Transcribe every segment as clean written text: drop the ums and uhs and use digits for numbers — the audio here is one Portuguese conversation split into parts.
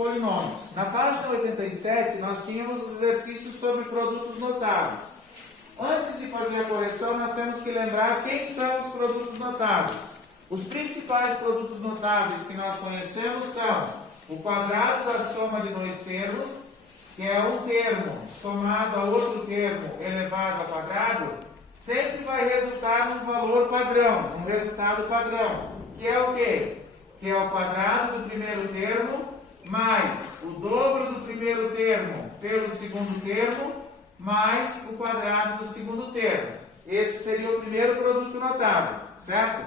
polinômios. Na página 87, nós tínhamos os exercícios sobre produtos notáveis. Antes de fazer a correção, nós temos que lembrar quem são os produtos notáveis. Os principais produtos notáveis que nós conhecemos são o quadrado da soma de dois termos, que é um termo somado a outro termo elevado ao quadrado, sempre vai resultar num valor padrão, um resultado padrão, que é o quê? Que é o quadrado do primeiro termo mais o dobro do primeiro termo pelo segundo termo mais o quadrado do segundo termo. Esse seria o primeiro produto notável, certo?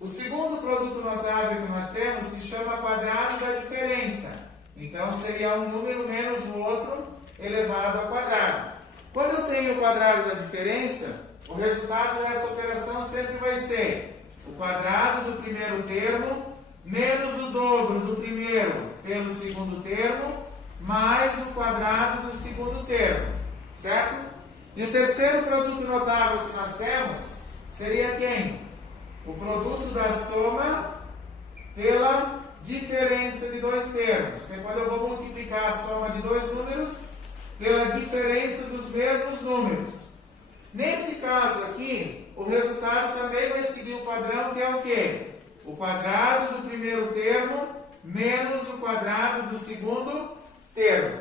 O segundo produto notável que nós temos se chama quadrado da diferença. Então, seria um número menos o outro elevado ao quadrado. Quando eu tenho o quadrado da diferença, o resultado dessa operação sempre vai ser o quadrado do primeiro termo menos o dobro do primeiro pelo segundo termo mais o quadrado do segundo termo, certo? E o terceiro produto notável que nós temos seria quem? O produto da soma pela diferença de dois termos. Que é quando eu vou multiplicar a soma de dois números pela diferença dos mesmos números. Nesse caso aqui, o resultado também vai seguir o padrão, que é o quê? O quadrado do primeiro termo menos o quadrado do segundo termo.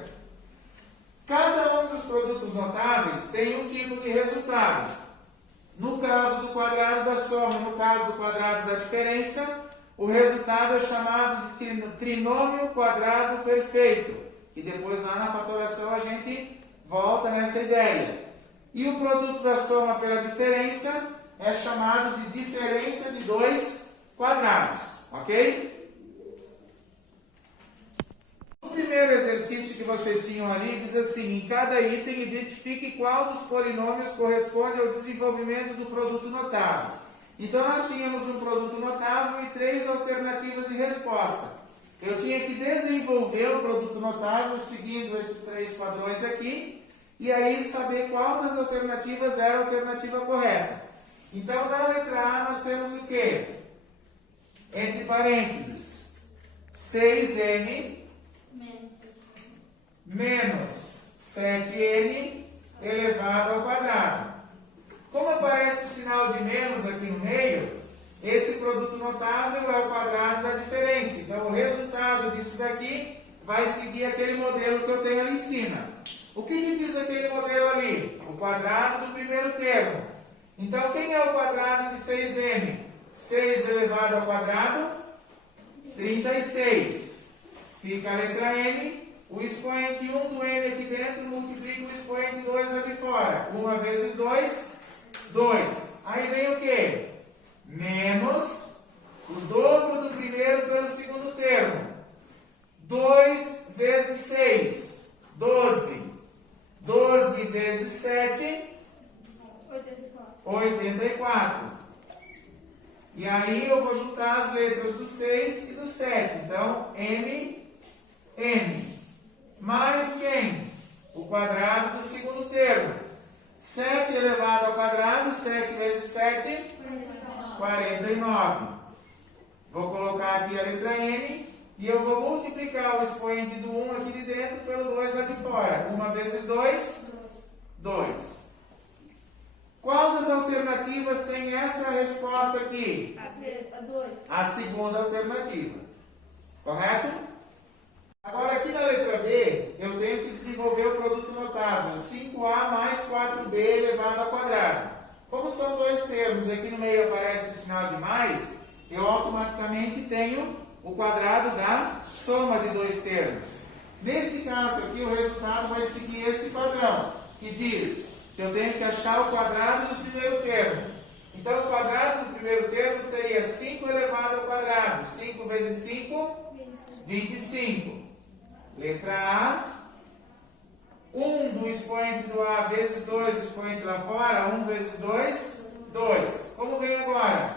Cada um dos produtos notáveis tem um tipo de resultado. No caso do quadrado da soma, no caso do quadrado da diferença, o resultado é chamado de trinômio quadrado perfeito. E depois lá na fatoração a gente volta nessa ideia. E o produto da soma pela diferença é chamado de diferença de dois quadrados, ok? O primeiro exercício que vocês tinham ali diz assim: em cada item identifique qual dos polinômios corresponde ao desenvolvimento do produto notável. Então nós tínhamos um produto notável e três alternativas de resposta. Eu tinha que desenvolver o produto notável seguindo esses três padrões aqui e aí saber qual das alternativas era a alternativa correta. Então na letra A nós temos o quê? Entre parênteses, 6n menos 7n elevado ao quadrado. Como aparece o sinal de menos aqui no meio, esse produto notável é o quadrado da diferença. Então, o resultado disso daqui vai seguir aquele modelo que eu tenho ali em cima. O que me diz aquele modelo ali? O quadrado do primeiro termo. Então, quem é o quadrado de 6n? 6 elevado ao quadrado, 36. Fica a letra n. O expoente 1 do n aqui dentro multiplica o expoente 2 lá de fora. 1 vezes 2, 2. Aí vem o quê? Menos o dobro do primeiro pelo segundo termo. 2 vezes 6, 12. 12 vezes 7, 84. E aí eu vou juntar as letras do 6 e do 7. Então, m, mais quem? O quadrado do segundo termo. 7 elevado ao quadrado, 7 vezes 7, 49. Vou colocar aqui a letra n e eu vou multiplicar o expoente do 1 aqui de dentro pelo 2 lá de fora. 1 vezes 2, 2. Qual das alternativas tem essa resposta aqui? A 2. A segunda alternativa. Correto? Agora, aqui na letra B, eu tenho que desenvolver o produto notável. 5a mais 4b elevado ao quadrado. Como são dois termos, aqui no meio aparece o sinal de mais, eu automaticamente tenho o quadrado da soma de dois termos. Nesse caso aqui, o resultado vai seguir esse padrão, que diz que eu tenho que achar o quadrado do primeiro termo. Então, o quadrado do primeiro termo seria 5 elevado ao quadrado. 5 vezes 5, 25. Letra A. 1 do expoente do A vezes 2 do expoente lá fora. 1 vezes 2, 2. Como vem agora?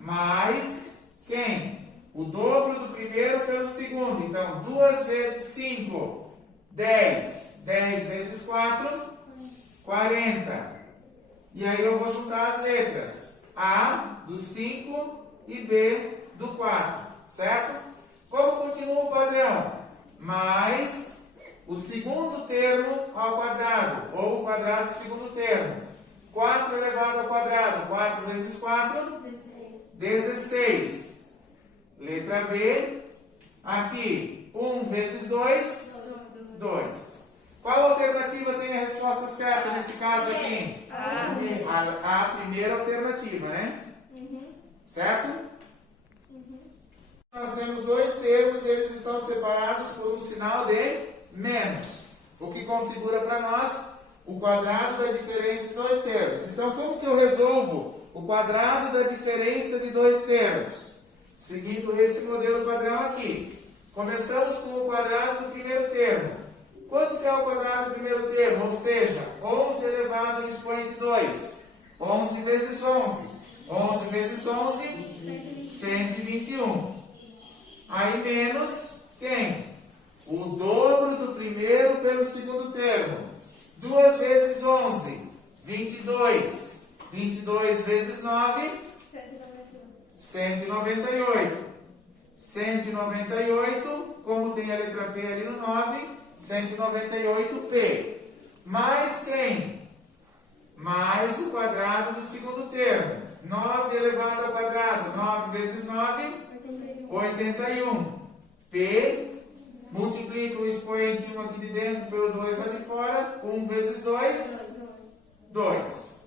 Mais quem? O dobro do primeiro pelo segundo. Então, 2 vezes 5, 10. 10 vezes 4, 40. E aí eu vou juntar as letras. A do 5 e B do 4. Certo? Como continua o padrão? mais o segundo termo ao quadrado, ou o quadrado do segundo termo. 4 elevado ao quadrado, 4 vezes 4, 16. Letra B, aqui, 1 vezes 2, 2. Qual alternativa tem a resposta certa nesse caso aqui? A primeira alternativa, né? Certo? Nós temos dois termos e eles estão separados por um sinal de menos, o que configura para nós o quadrado da diferença de dois termos. Então, como que eu resolvo o quadrado da diferença de dois termos? Seguindo esse modelo padrão aqui. Começamos com o quadrado do primeiro termo. Quanto que é o quadrado do primeiro termo? Ou seja, 11 elevado ao expoente 2. 11 vezes 11. 11 vezes 11, 121. Aí menos quem? O dobro do primeiro pelo segundo termo. 2 vezes 11, 22. 22 vezes 9, 198. 198, como tem a letra P ali no 9, 198P. Mais quem? Mais o quadrado do segundo termo. 9 elevado ao quadrado. 9 vezes 9, 81. P, multiplica o expoente 1 aqui de dentro pelo 2 lá de fora. 1 vezes 2, 2.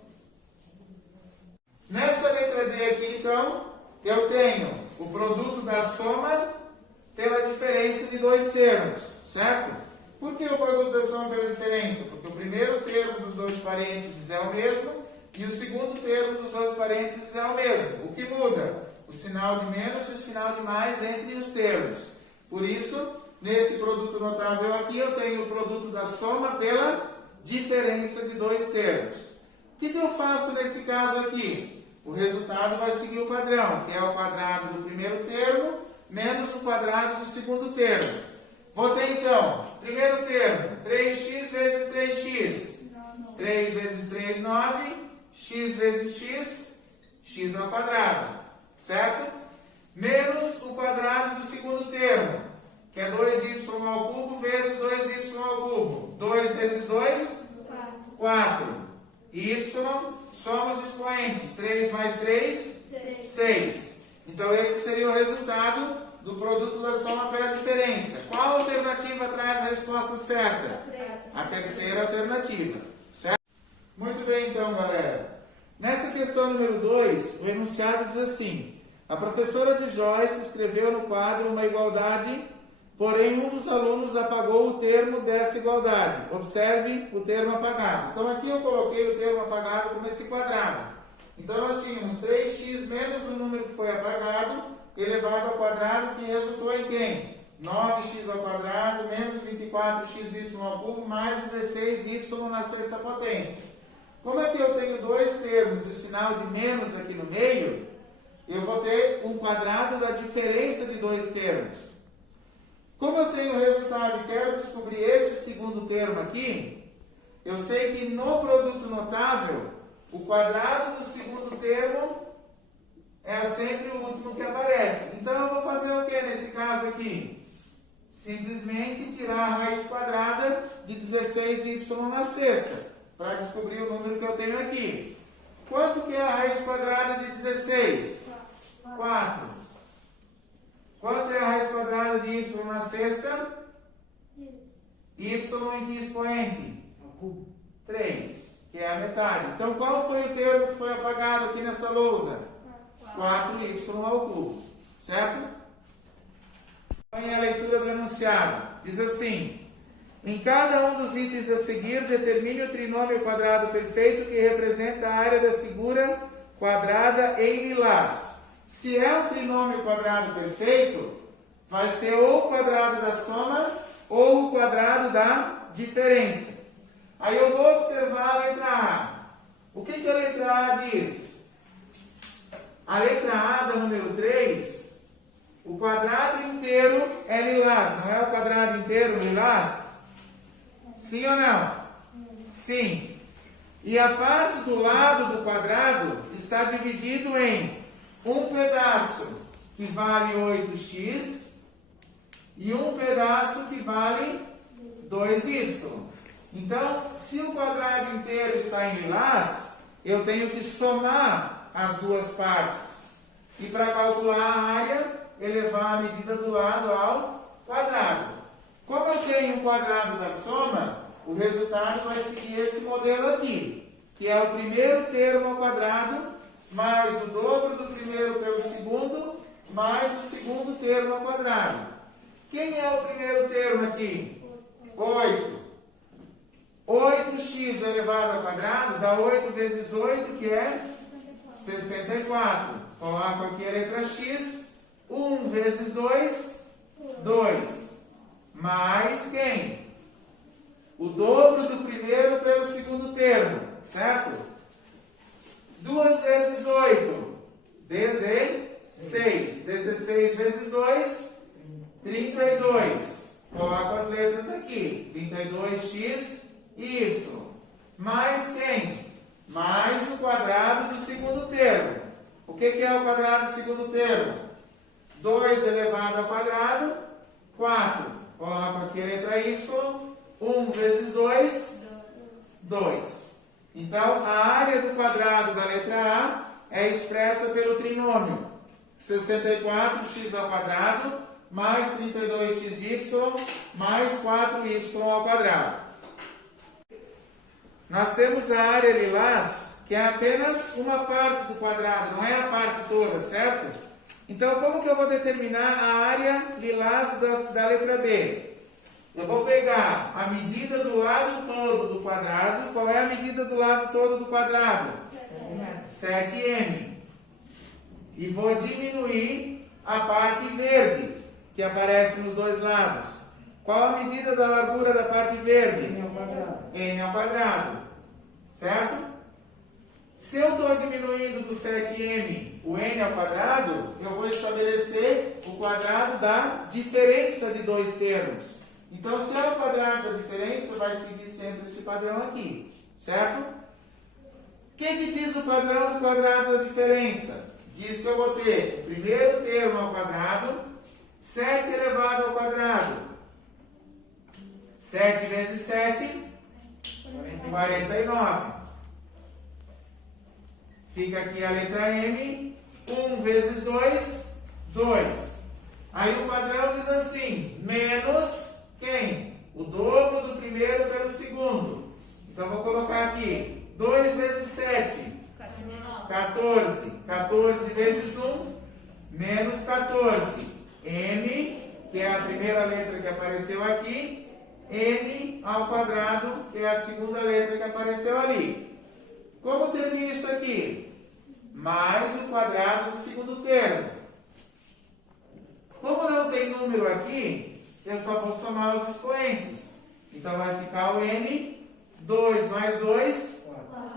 Nessa letra D aqui, então, eu tenho o produto da soma pela diferença de dois termos, certo? Por que o produto da soma pela diferença? Porque o primeiro termo dos dois parênteses é o mesmo e o segundo termo dos dois parênteses é o mesmo. O que muda? O sinal de menos e o sinal de mais entre os termos. Por isso, nesse produto notável aqui, eu tenho o produto da soma pela diferença de dois termos. O que eu faço nesse caso aqui? O resultado vai seguir o padrão, que é o quadrado do primeiro termo menos o quadrado do segundo termo. Vou ter então, primeiro termo, 3x vezes 3x. 3 vezes 3, 9. X vezes x, x ao quadrado. Certo? Menos o quadrado do segundo termo, que é 2y ao cubo vezes 2y ao cubo. 2 vezes 2, 4. Y, somos expoentes. 3 mais 3, 6. Então, esse seria o resultado do produto da soma pela diferença. Qual alternativa traz a resposta certa? A terceira alternativa. Certo? Muito bem, então, galera. Nessa questão número 2, o enunciado diz assim: a professora de Joyce escreveu no quadro uma igualdade, porém um dos alunos apagou o termo dessa igualdade. Observe o termo apagado. Então, aqui eu coloquei o termo apagado como esse quadrado. Então, nós tínhamos 3x menos o número que foi apagado, elevado ao quadrado, que resultou em quem? 9x ao quadrado menos 24xy ao cubo mais 16y na sexta potência. Como é que eu tenho dois termos e o sinal de menos aqui no meio, eu vou ter um quadrado da diferença de dois termos. Como eu tenho o resultado e quero descobrir esse segundo termo aqui, eu sei que no produto notável, o quadrado do segundo termo é sempre o último que aparece. Então, eu vou fazer o que nesse caso aqui? Simplesmente tirar a raiz quadrada de 16y na sexta, para descobrir o número que eu tenho aqui. Quanto que é a raiz quadrada de 16? 4. Quanto é a raiz quadrada de y na sexta? Y em que expoente? 3, que é a metade. Então, qual foi o termo que foi apagado aqui nessa lousa? 4y ao cubo. Certo? Põe a leitura do enunciado. Diz assim: em cada um dos itens a seguir, determine o trinômio quadrado perfeito que representa a área da figura quadrada em lilás. Se é um trinômio quadrado perfeito, vai ser ou o quadrado da soma ou o quadrado da diferença. Aí eu vou observar a letra A. O que a letra A diz? A letra A da número 3, o quadrado inteiro é lilás. Não é o quadrado inteiro lilás? Sim ou não? Sim. E a parte do lado do quadrado está dividido em um pedaço que vale 8x e um pedaço que vale 2y. Então, se o quadrado inteiro está em lilás, eu tenho que somar as duas partes. E para calcular a área, elevar a medida do lado ao quadrado. Como eu tenho o quadrado da soma, o resultado vai seguir esse modelo aqui, que é o primeiro termo ao quadrado, mais o dobro do primeiro pelo segundo, mais o segundo termo ao quadrado. Quem é o primeiro termo aqui? 8. 8x elevado ao quadrado dá 8 vezes 8, que é 64. Coloco aqui a letra x. 1 vezes 2, 2. Mais quem? O dobro do primeiro pelo segundo termo, certo? 2 vezes 8, 16. 16 vezes 2, 32. Coloco as letras aqui. 32x y. Mais quem? Mais o quadrado do segundo termo. O que é o quadrado do segundo termo? 2 elevado ao quadrado, 4. Coloco aqui a letra y. 1 vezes 2, 2. Então, a área do quadrado da letra A é expressa pelo trinômio 64x ao quadrado mais 32xy mais 4y ao quadrado. Nós temos a área lilás, que é apenas uma parte do quadrado, não é a parte toda, certo? Então, como que eu vou determinar a área lilás da letra B? Eu vou pegar a medida do lado todo do quadrado. Qual é a medida do lado todo do quadrado? 7m. E vou diminuir a parte verde, que aparece nos dois lados. Qual a medida da largura da parte verde? N ao quadrado. Certo? Se eu estou diminuindo do 7m o n ao quadrado, eu vou estabelecer o quadrado da diferença de dois termos. Então, se é o quadrado da diferença, vai seguir sempre esse padrão aqui. Certo? O que diz o padrão do quadrado da diferença? Diz que eu vou ter o primeiro termo ao quadrado, 7 elevado ao quadrado. 7 vezes 7, 49. Fica aqui a letra M. 1 vezes 2, 2. Aí o padrão diz assim, menos quem? O dobro do primeiro pelo segundo. Então, vou colocar aqui 2 vezes 7, 14. 14 vezes 1, menos 14. M, que é a primeira letra que apareceu aqui, n ao quadrado, que é a segunda letra que apareceu ali. Como termina isso aqui? Mais o quadrado do segundo termo. Como não tem número aqui, eu só vou somar os expoentes. Então, vai ficar o n, 2 mais 2,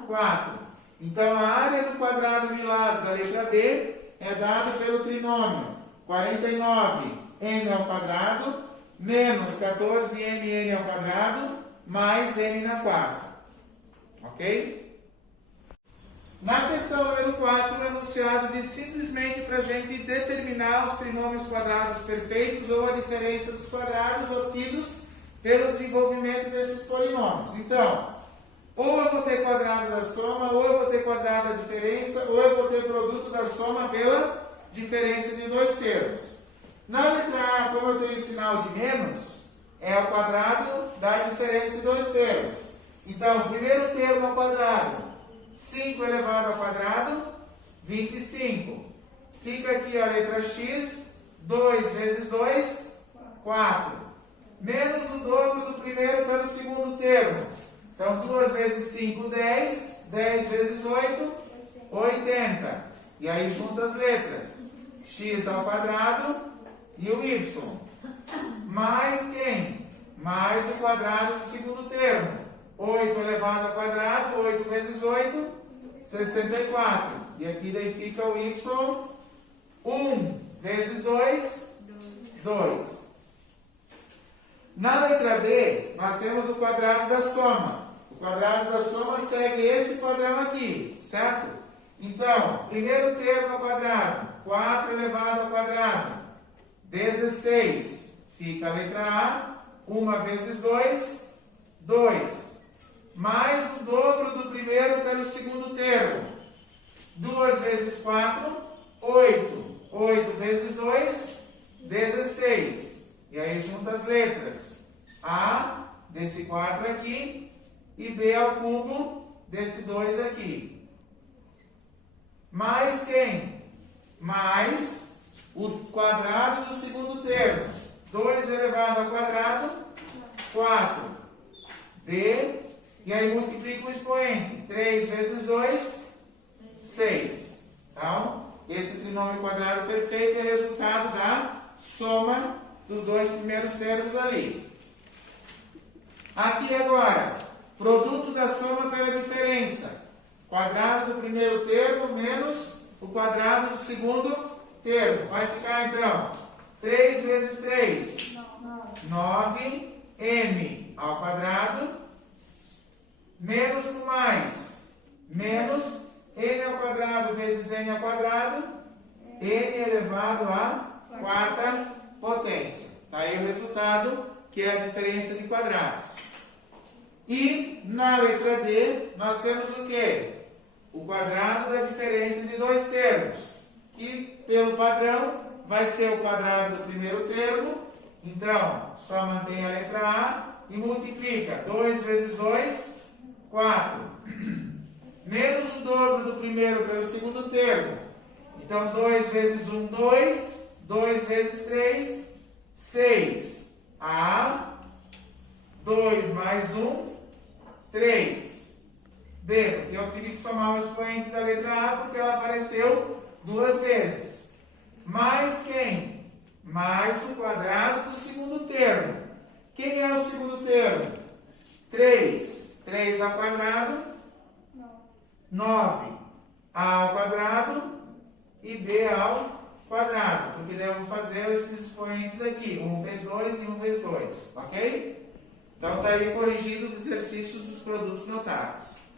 4. Então, a área do quadrado lilás da letra B é dada pelo trinômio 49m ao quadrado menos 14mn ao quadrado mais n na quarta. Ok? Na questão número 4, o enunciado diz simplesmente para a gente determinar os trinômios quadrados perfeitos ou a diferença dos quadrados obtidos pelo desenvolvimento desses polinômios. Então, ou eu vou ter quadrado da soma, ou eu vou ter quadrado da diferença, ou eu vou ter produto da soma pela diferença de dois termos. Na letra A, como eu tenho o sinal de menos, é o quadrado da diferença de dois termos. Então, o primeiro termo ao quadrado, 5 elevado ao quadrado, 25. Fica aqui a letra x, 2 vezes 2, 4. Menos o dobro do primeiro pelo segundo termo. Então, 2 vezes 5, 10. 10 vezes 8, 80. E aí, junta as letras. X ao quadrado e o y. Mais quem? Mais o quadrado do segundo termo. 8 elevado ao quadrado, 8 vezes 8, 64. E aqui daí fica o y. 1 vezes 2, 2. Na letra B, nós temos o quadrado da soma. O quadrado da soma segue esse padrão aqui, certo? Então, primeiro termo ao quadrado, 4 elevado ao quadrado, 16. Fica a letra A. 1 vezes 2, 2. Mais o dobro do primeiro pelo segundo termo. 2 vezes 4, 8. 8 vezes 2, 16. E aí junta as letras. A desse 4 aqui e B ao cubo desse 2 aqui. Mais quem? Mais o quadrado do segundo termo. 2 elevado ao quadrado, 4. B, e aí multiplica o expoente. 3 vezes 2, 6. Então, esse trinômio quadrado perfeito é resultado da soma dos dois primeiros termos ali. Aqui agora, produto da soma pela diferença. Quadrado do primeiro termo menos o quadrado do segundo termo. Vai ficar então 3 vezes 3, 9m ao quadrado, menos com mais, menos n ao quadrado vezes n ao quadrado, n elevado à quarta potência. Está aí o resultado, que é a diferença de quadrados. E na letra D, nós temos o quê? O quadrado da diferença de dois termos, que pelo padrão vai ser o quadrado do primeiro termo. Então, só mantém a letra A e multiplica. 2 vezes 2, 4. Menos o dobro do primeiro pelo segundo termo. Então, 2 vezes 1, 2. 2 vezes 3, 6. A, 2 mais 1, 3. B, porque eu tive que somar o expoente da letra A, porque ela apareceu duas vezes. Mais quem? Mais o quadrado do segundo termo. Quem é o segundo termo? 3. 3 ao quadrado, 9. A ao quadrado e B ao quadrado. Porque daí eu vou fazer esses expoentes aqui. 1 vezes 2 e 1 vezes 2. Ok? Então está aí corrigindo os exercícios dos produtos notáveis.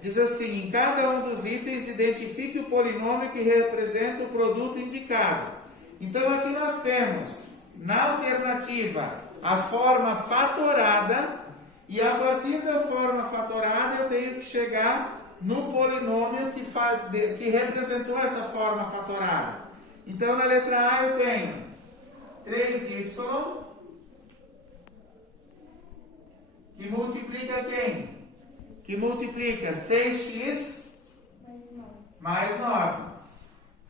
Diz assim: em cada um dos itens identifique o polinômio que representa o produto indicado. Então aqui nós temos, na alternativa, a forma fatorada, e a partir da forma fatorada eu tenho que chegar no polinômio que representou essa forma fatorada. Então na letra A eu tenho 3y, que multiplica quem? Que multiplica 6x mais 9.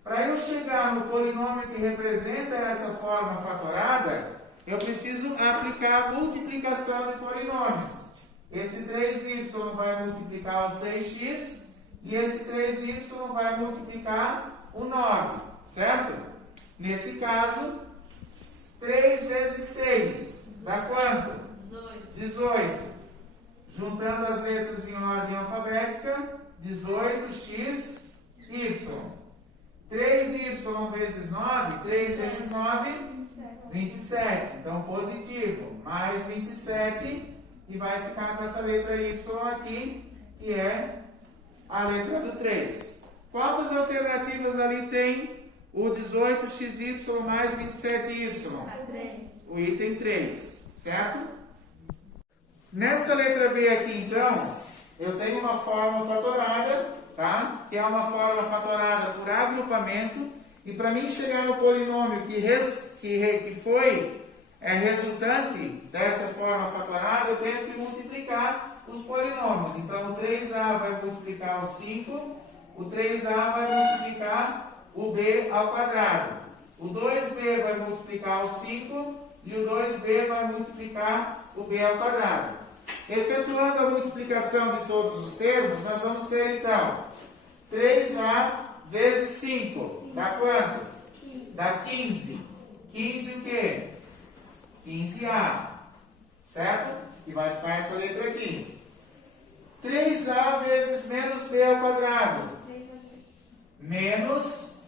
Para eu chegar no polinômio que representa essa forma fatorada, eu preciso aplicar a multiplicação de polinômios. Esse 3y vai multiplicar o 6x e esse 3y vai multiplicar o 9, certo? Nesse caso, 3 vezes 6 dá quanto? 18. Juntando as letras em ordem alfabética, 18x, y. 3y vezes 9, 3 vezes 9, 27. Então, positivo, mais 27, e vai ficar com essa letra y aqui, que é a letra do 3. Qual das alternativas ali tem o 18xy mais 27y? O item 3, certo? Nessa letra B aqui, então, eu tenho uma forma fatorada, tá? Que é uma forma fatorada por agrupamento. E para mim chegar no polinômio que foi resultante dessa forma fatorada, eu tenho que multiplicar os polinômios. Então, o 3A vai multiplicar o 5, o 3A vai multiplicar o B ao quadrado. O 2B vai multiplicar o 5 e o 2B vai multiplicar o B ao quadrado. Efetuando a multiplicação de todos os termos, nós vamos ter então 3A vezes 5. Dá quanto? 15. Dá 15. 15 o quê? 15A. Certo? E vai ficar essa letra aqui. 3A vezes menos B ao quadrado. Menos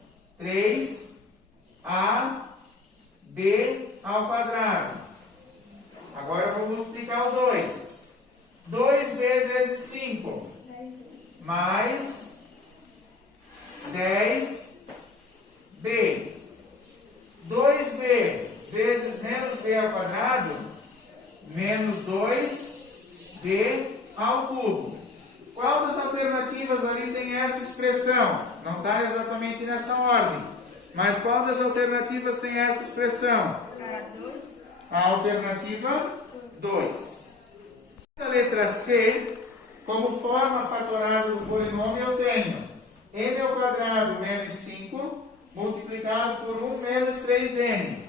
3AB ao quadrado. Agora eu vou multiplicar o 2. 2b vezes 5. Mais 10b. 2b vezes menos b ao quadrado menos 2b ao cubo. Qual das alternativas ali tem essa expressão? Não está exatamente nessa ordem. Mas qual das alternativas tem essa expressão? A alternativa 2. A letra C, como forma fatorada do polinômio, eu tenho m ao quadrado menos 5 multiplicado por 1 menos 3n.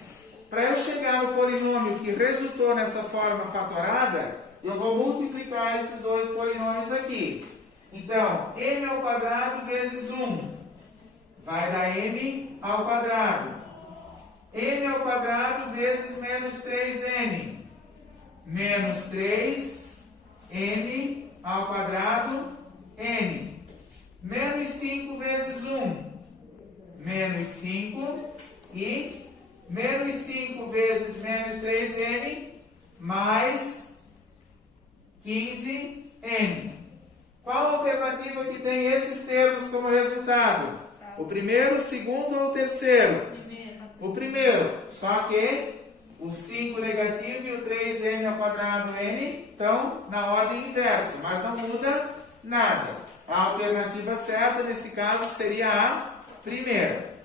Para eu chegar no polinômio que resultou nessa forma fatorada, eu vou multiplicar esses dois polinômios aqui. Então, m ao quadrado vezes 1 vai dar m ao quadrado. M ao quadrado vezes menos 3n. Menos 3m ao quadrado n. Menos 5 vezes 1. Menos 5 e menos 5 vezes menos 3n mais 15n. Qual a alternativa que tem esses termos como resultado? O primeiro, o segundo ou o terceiro? O primeiro, só que o 5 negativo e o 3n ao quadrado n estão na ordem inversa, mas não muda nada. A alternativa certa, nesse caso, seria a primeira.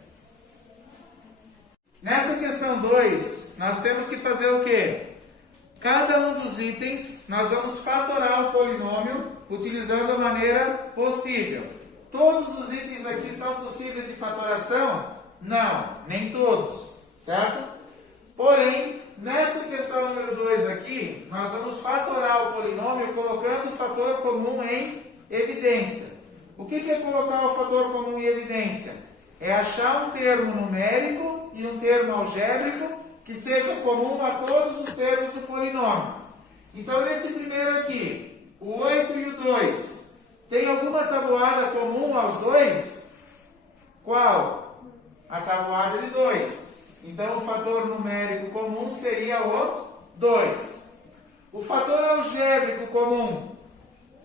Nessa questão 2, nós temos que fazer o quê? Cada um dos itens, nós vamos fatorar o polinômio utilizando a maneira possível. Todos os itens aqui são possíveis de fatoração? Não, nem todos, certo? Porém, nessa questão número 2 aqui, nós vamos fatorar o polinômio colocando o fator comum em evidência. O que é colocar o fator comum em evidência? É achar um termo numérico e um termo algébrico que seja comum a todos os termos do polinômio. Então, nesse primeiro aqui, o 8 e o 2, tem alguma tabuada comum aos dois? Qual? A tabuada de 2. Então, o fator numérico comum seria o 2. O fator algébrico comum,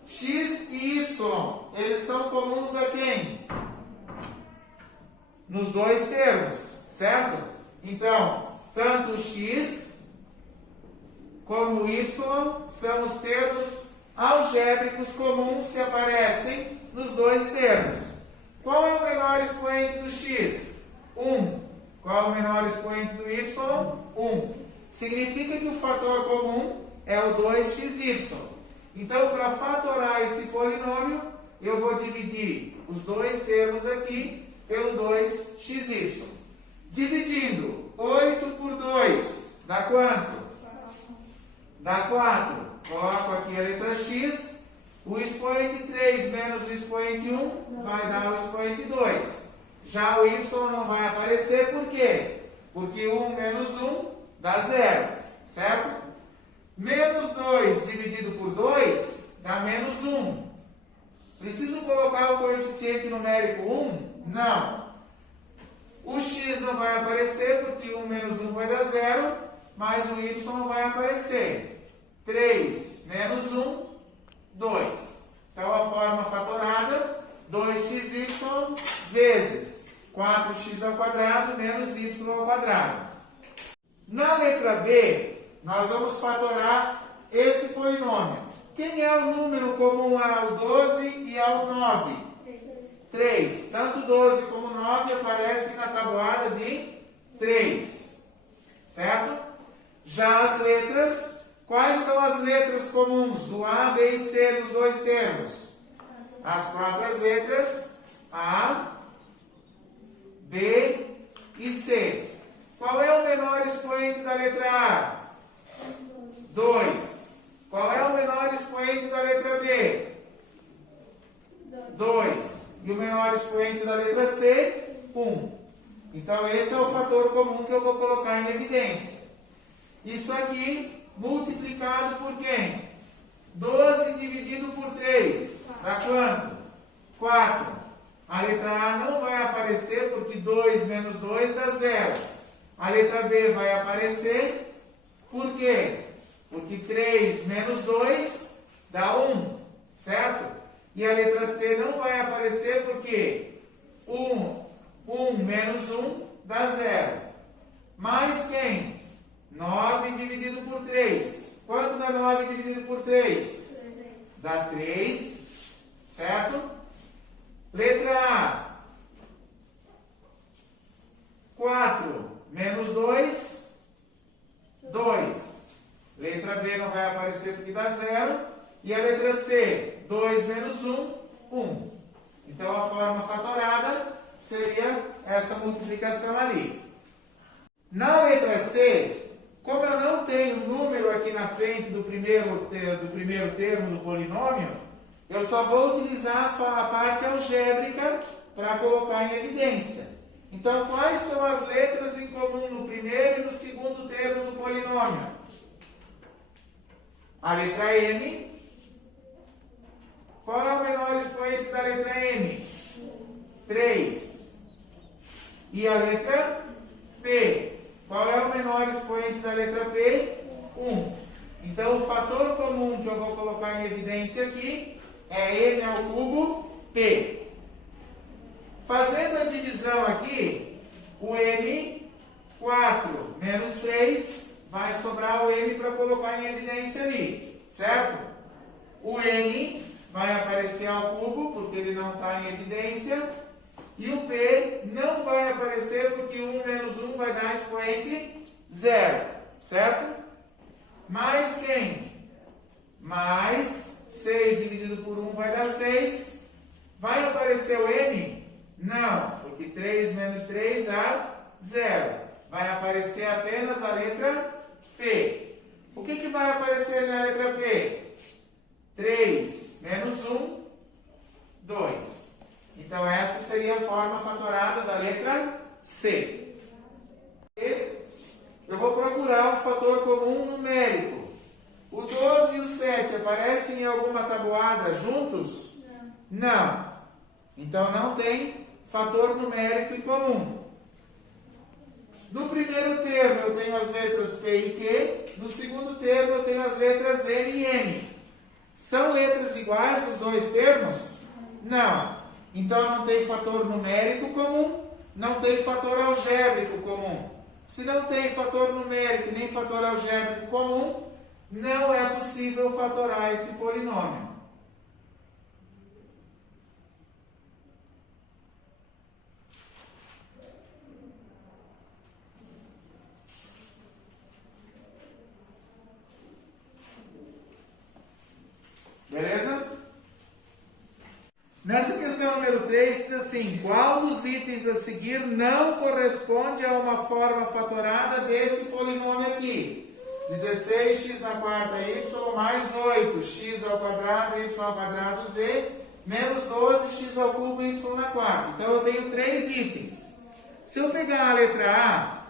x e y, eles são comuns a quem? Nos dois termos, certo? Então, tanto o x como o y são os termos algébricos comuns que aparecem nos dois termos. Qual é o menor expoente do x? 1. Qual é o menor expoente do y? 1. Significa que o fator comum é o 2xy. Então, para fatorar esse polinômio, eu vou dividir os dois termos aqui pelo 2xy. Dividindo 8 por 2, dá quanto? Dá 4. Coloco aqui a letra x. O expoente 3 menos o expoente 1 vai dar o expoente 2. Já o y não vai aparecer, por quê? Porque 1 menos 1 dá 0, certo? Menos 2 dividido por 2 dá menos 1. Preciso colocar o coeficiente numérico 1? Não. O x não vai aparecer, porque 1 menos 1 vai dar 0, mas o y não vai aparecer. 3 menos 1, 2. Então, a forma fatorada, 2xy vezes 4x ao quadrado menos y ao quadrado. Na letra B, nós vamos fatorar esse polinômio. Quem é o número comum ao 12 e ao 9? 3. Tanto 12 como 9 aparecem na tabuada de 3. Certo? Já as letras, quais são as letras comuns do A, B e C nos dois termos? As próprias letras A, B e C. Qual é o menor expoente da letra A? 2. Qual é o menor expoente da letra B? 2. E o menor expoente da letra C? 1. Então, esse é o fator comum que eu vou colocar em evidência. Isso aqui multiplicado por quem? 12 dividido por 3. Dá quanto? 4. A letra A não vai aparecer, porque 2 menos 2 dá 0. A letra B vai aparecer, por quê? Porque 3 menos 2 dá 1, certo? E a letra C não vai aparecer, porque 1 menos 1 dá 0. Mais quem? 9 dividido por 3. Quanto dá 9 dividido por 3? Dá 3, certo? Letra A. 4 menos 2, 2. Letra B não vai aparecer porque dá 0. E a letra C, 2 menos 1, 1. Então, a forma fatorada seria essa multiplicação ali. Na letra C, como eu não tenho número aqui na frente do primeiro termo do polinômio, eu só vou utilizar a parte algébrica para colocar em evidência. Então, quais são as letras em comum no primeiro e no segundo termo do polinômio? A letra M. Qual é o menor expoente da letra M? 3. E a letra P. Qual é o menor expoente da letra P? 1. Então, o fator comum que eu vou colocar em evidência aqui é M ao cubo P. Fazendo a divisão aqui, o M, 4 menos 3, vai sobrar o M para colocar em evidência ali, certo? O N vai aparecer ao cubo, porque ele não está em evidência. E o P não vai aparecer, porque 1 menos 1 vai dar expoente 0, certo? Mais quem? Mais 6 dividido por 1 vai dar 6. Vai aparecer o M? Não, porque 3 menos 3 dá 0. Vai aparecer apenas a letra P. O que vai aparecer na letra P? 3 menos 1, 2. Então, essa seria a forma fatorada da letra C. Eu vou procurar o fator comum numérico. O 12 e o 7 aparecem em alguma tabuada juntos? Não. Então, não tem fator numérico em comum. No primeiro termo, eu tenho as letras P e Q. No segundo termo, eu tenho as letras M e N. São letras iguais os dois termos? Não. Então, não tem fator numérico comum, não tem fator algébrico comum. Se não tem fator numérico nem fator algébrico comum, não é possível fatorar esse polinômio. Beleza? Nessa questão número 3, diz assim: qual dos itens a seguir não corresponde a uma forma fatorada desse polinômio aqui? 16x na quarta y mais 8x ao quadrado y ao quadrado z menos 12x ao cubo y na quarta. Então, eu tenho 3 itens. Se eu pegar a letra A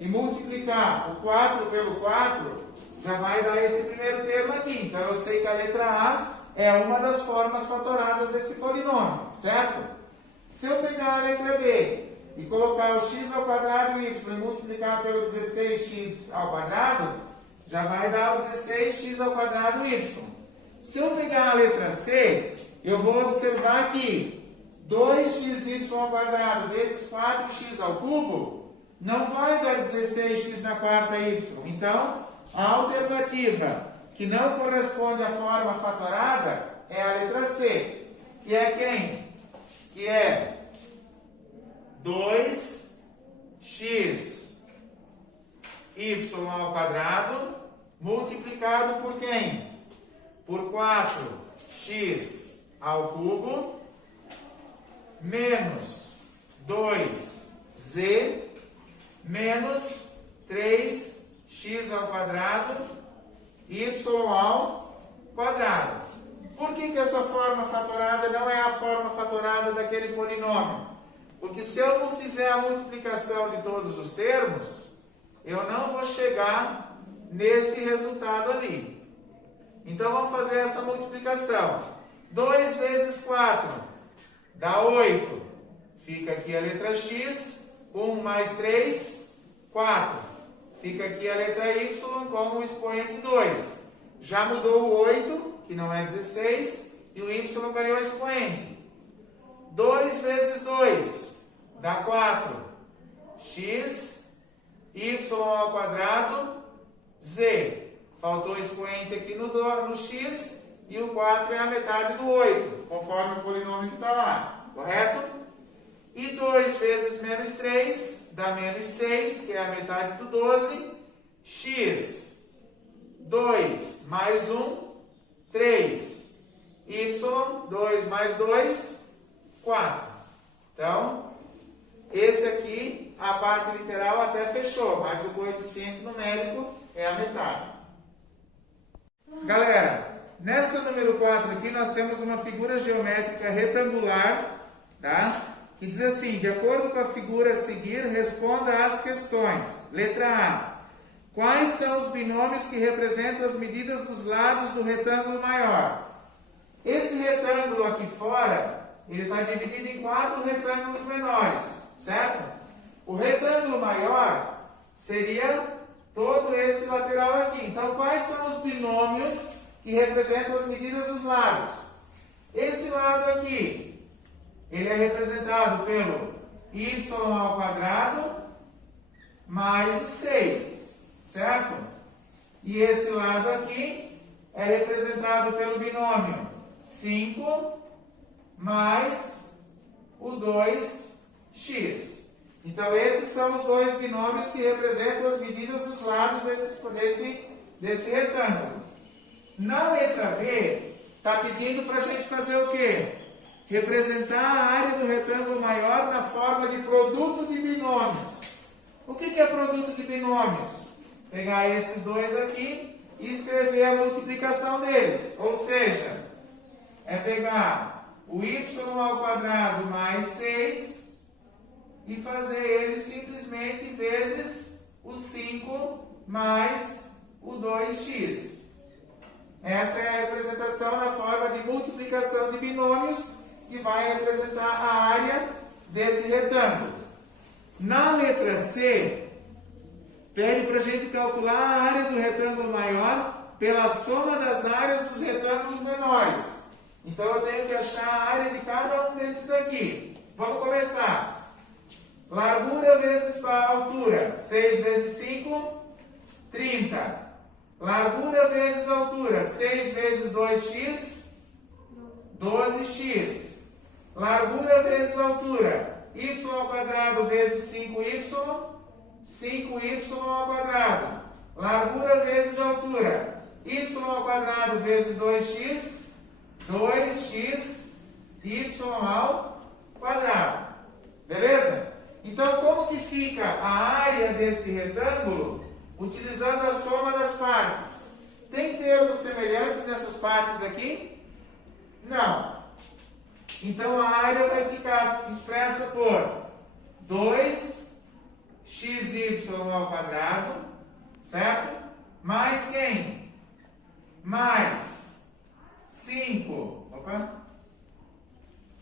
e multiplicar o 4 pelo 4, já vai dar esse primeiro termo aqui. Então, eu sei que a letra A é uma das formas fatoradas desse polinômio, certo? Se eu pegar a letra B e colocar o x ao quadrado y e multiplicar pelo 16x ao quadrado, já vai dar o 16x ao quadrado y. Se eu pegar a letra C, eu vou observar que 2xy ao quadrado vezes 4x ao cubo não vai dar 16x na quarta y. Então, a alternativa que não corresponde à forma fatorada é a letra C. Que é quem? Que é 2x y ao quadrado multiplicado por quem? Por 4x ao cubo menos 2z menos 3x ao quadrado y ao quadrado. Por que essa forma fatorada não é a forma fatorada daquele polinômio? Porque se eu não fizer a multiplicação de todos os termos, eu não vou chegar nesse resultado ali. Então, vamos fazer essa multiplicação. 2 vezes 4 dá 8. Fica aqui a letra x. 1 mais 3, 4. Fica aqui a letra y com o expoente 2. Já mudou o 8, que não é 16, e o y ganhou o expoente. 2 vezes 2 dá 4. X, y ao quadrado, z. faltou expoente aqui no x, e o 4 é a metade do 8, conforme o polinômio que está lá, correto? E 2 vezes menos 3 dá menos 6, que é a metade do 12, x, 2 mais 1, 3, y, 2 mais 2, 4. Então, esse aqui, a parte literal até fechou, mas o coeficiente numérico é a metade. Galera, nessa número 4 aqui nós temos uma figura geométrica retangular, tá? Que diz assim: de acordo com a figura a seguir, responda às questões. Letra A. Quais são os binômios que representam as medidas dos lados do retângulo maior? Esse retângulo aqui fora, ele está dividido em 4 retângulos menores, certo? O retângulo maior seria todo esse lateral aqui. Então, quais são os binômios que representam as medidas dos lados? Esse lado aqui, ele é representado pelo y ao quadrado mais o 6, certo? E esse lado aqui é representado pelo binômio 5 mais o 2x. Então, esses são os dois binômios que representam as medidas dos lados desse retângulo. Na letra B, está pedindo para a gente fazer o quê? Representar a área do retângulo maior na forma de produto de binômios. O que é produto de binômios? Pegar esses dois aqui e escrever a multiplicação deles. Ou seja, é pegar o y ao quadrado mais 6 e fazer ele simplesmente vezes o 5 mais o 2x. Essa é a representação na forma de multiplicação de binômios que vai representar a área desse retângulo. Na letra C, pede para a gente calcular a área do retângulo maior pela soma das áreas dos retângulos menores. Então, eu tenho que achar a área de cada um desses aqui. Vamos começar. Largura vezes altura, 6 vezes 5, 30. Largura vezes altura, 6 vezes 2x, 12x. Largura vezes altura, y ao quadrado vezes 5y, 5y ao quadrado. Largura vezes altura, y ao quadrado vezes 2x, 2x, y ao quadrado. Beleza? Então, como que fica a área desse retângulo utilizando a soma das partes? Tem termos semelhantes nessas partes aqui? Não. Então, a área vai ficar expressa por 2xy ao quadrado, certo? Mais quem? Mais 5,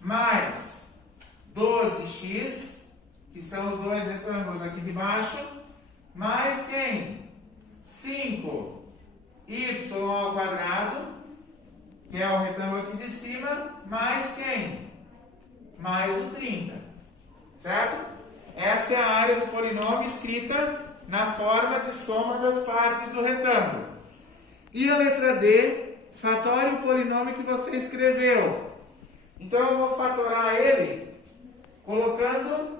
mais 12x, que são os dois retângulos aqui de baixo, mais quem? 5y ao quadrado, que é o retângulo aqui de cima, mais quem? Mais o 30, certo? Essa é a área do polinômio escrita na forma de soma das partes do retângulo. E a letra D, fatore o polinômio que você escreveu. Então, eu vou fatorar ele colocando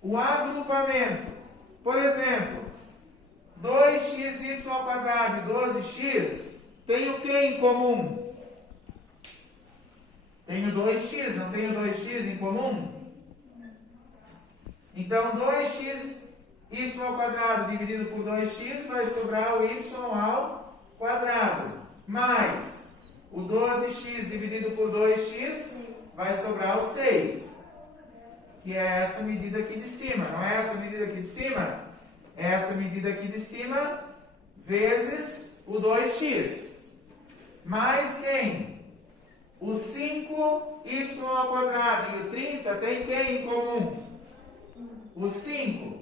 o agrupamento. Por exemplo, 2xy ao quadrado e 12x tem o que em comum? Tenho 2x, não tenho 2x em comum? Então, 2xy ao quadrado dividido por 2x vai sobrar o y ao quadrado. Mais o 12x dividido por 2x vai sobrar o 6. Que é essa medida aqui de cima. Não é essa medida aqui de cima? É essa medida aqui de cima vezes o 2x. Mais quem? O 5y ao quadrado e o 30 tem quem em comum? O 5.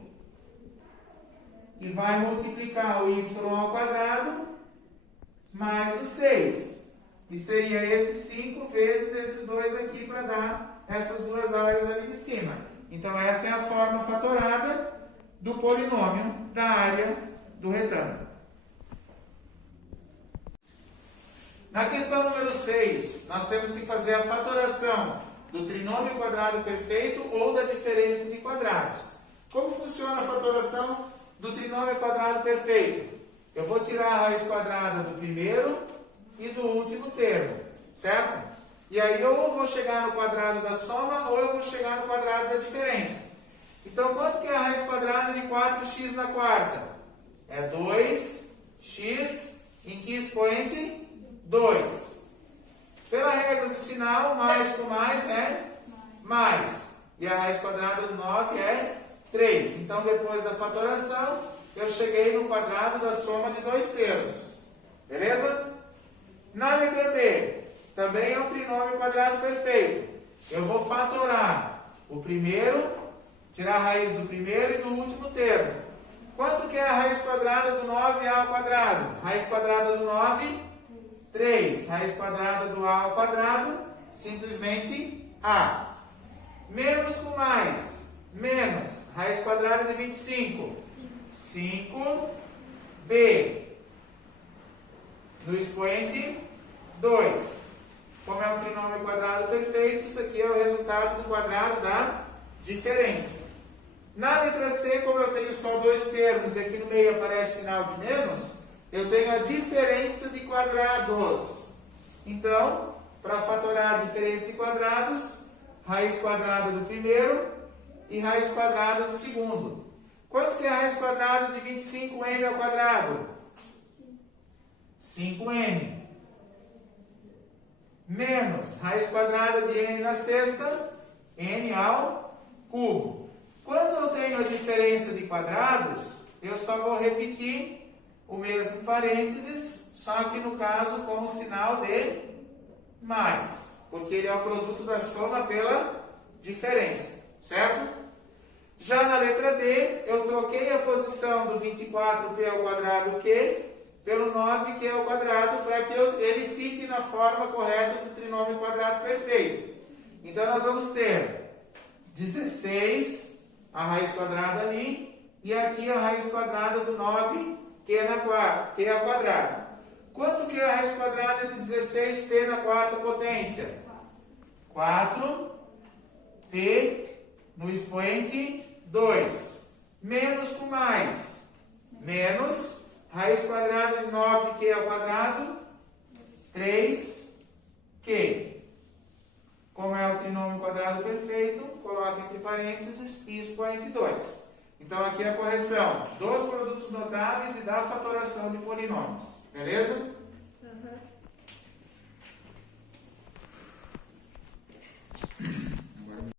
E vai multiplicar o y ao quadrado mais o 6. E seria esse 5 vezes esses dois aqui para dar essas duas áreas ali de cima. Então, essa é a forma fatorada do polinômio da área do retângulo. Na questão número 6, nós temos que fazer a fatoração do trinômio quadrado perfeito ou da diferença de quadrados. Como funciona a fatoração do trinômio quadrado perfeito? Eu vou tirar a raiz quadrada do primeiro e do último termo, certo? E aí ou eu vou chegar no quadrado da soma ou eu vou chegar no quadrado da diferença. Então, quanto que é a raiz quadrada de 4x na quarta? É 2x em que expoente? 2. Pela regra do sinal, mais com mais é mais. E a raiz quadrada do 9 é 3. Então, depois da fatoração, eu cheguei no quadrado da soma de dois termos. Beleza? Na letra B, também é um trinômio quadrado perfeito. Eu vou fatorar o primeiro, tirar a raiz do primeiro e do último termo. Quanto que é a raiz quadrada do 9a ao quadrado? Raiz quadrada do 9, 3. Raiz quadrada do a ao quadrado, simplesmente a. Menos com mais, menos. Raiz quadrada de 25, 5b. No expoente 2. Como é um trinômio quadrado perfeito, isso aqui é o resultado do quadrado da diferença. Na letra C, como eu tenho só dois termos e aqui no meio aparece o sinal de menos, eu tenho a diferença de quadrados. Então, para fatorar a diferença de quadrados, raiz quadrada do primeiro e raiz quadrada do segundo. Quanto que é a raiz quadrada de 25m ao quadrado? 5m. Menos raiz quadrada de n na sexta, n ao cubo. Quando eu tenho a diferença de quadrados, eu só vou repetir o mesmo parênteses, só que no caso com o sinal de mais, porque ele é o produto da soma pela diferença, certo? Já na letra D, eu troquei a posição do 24p ao quadrado Q pelo 9q ao quadrado para que ele fique na forma correta do trinômio quadrado perfeito. Então, nós vamos ter 16, a raiz quadrada ali, e aqui a raiz quadrada do 9q ao quadrado. Quanto que é a raiz quadrada de 16p na quarta potência? 4p no expoente 2. Menos com mais. Menos raiz quadrada de 9q ao quadrado, 3q. Como é o trinômio quadrado perfeito, coloca entre parênteses e expoente 2. Então, aqui é a correção dos produtos notáveis e da fatoração de polinômios. Beleza?